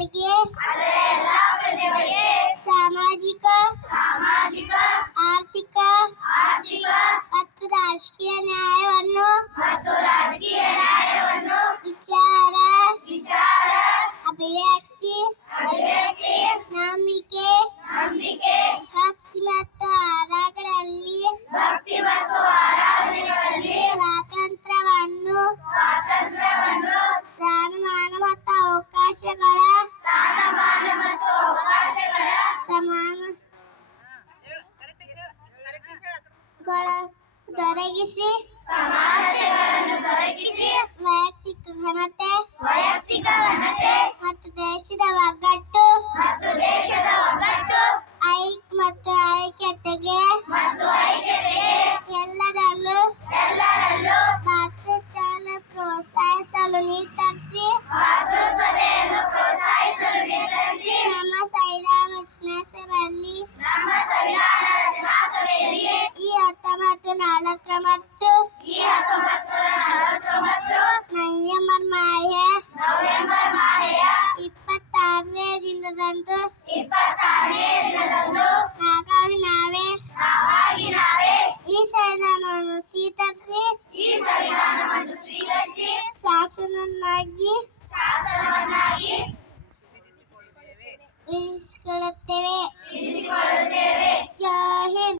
ಪ್ರಜೆಗಳಿಗೆ ಸಾಮಾಜಿಕ ಆರ್ಥಿಕ ಮತ್ತು ರಾಜಕೀಯ ನ್ಯಾಯವನ್ನು ವಿಚಾರ ಅಭಿವ್ಯಕ್ತಿ ನಂಬಿಕೆ ಭಕ್ತಿ ಮತ್ತು ಆರಾಧನೆಗಳಲ್ಲಿ ಸ್ವಾತಂತ್ರ್ಯವನ್ನು ಸ್ಥಾನಮಾನ ಮತ್ತು ಅವಕಾಶಗಳ ದೊರಕಿಸಿ ವೈಯಕ್ತಿಕ ಘನತೆ ಮತ್ತು ದೇಶದ ಒಗ್ಗಟ್ಟು ಮತ್ತು ಐಕ್ಯತೆಗೆ ಎಲ್ಲರಲ್ಲೂ ಭಾತೃತ್ವವನ್ನು ಪ್ರೋತ್ಸಾಹಿಸಲು ನಿರ್ಧರಿಸಿ ನಮ್ಮ ಸಂವಿಧಾನ ರಚನಾ ಸಭೆಯಲ್ಲಿ ಈ 1940 ಮತ್ತು ನವೆಂಬರ್ ಮಾಹೆಯ 26ನೇ ದಿನದಂದು ನಾವೇ ಈ ಸಂವಿಧಾನವನ್ನು ಸ್ವೀಕರಿಸಿ ಶಾಸನವನ್ನಾಗಿ ವಿಧಿಸಿಕೊಳ್ಳುತ್ತೇವೆ.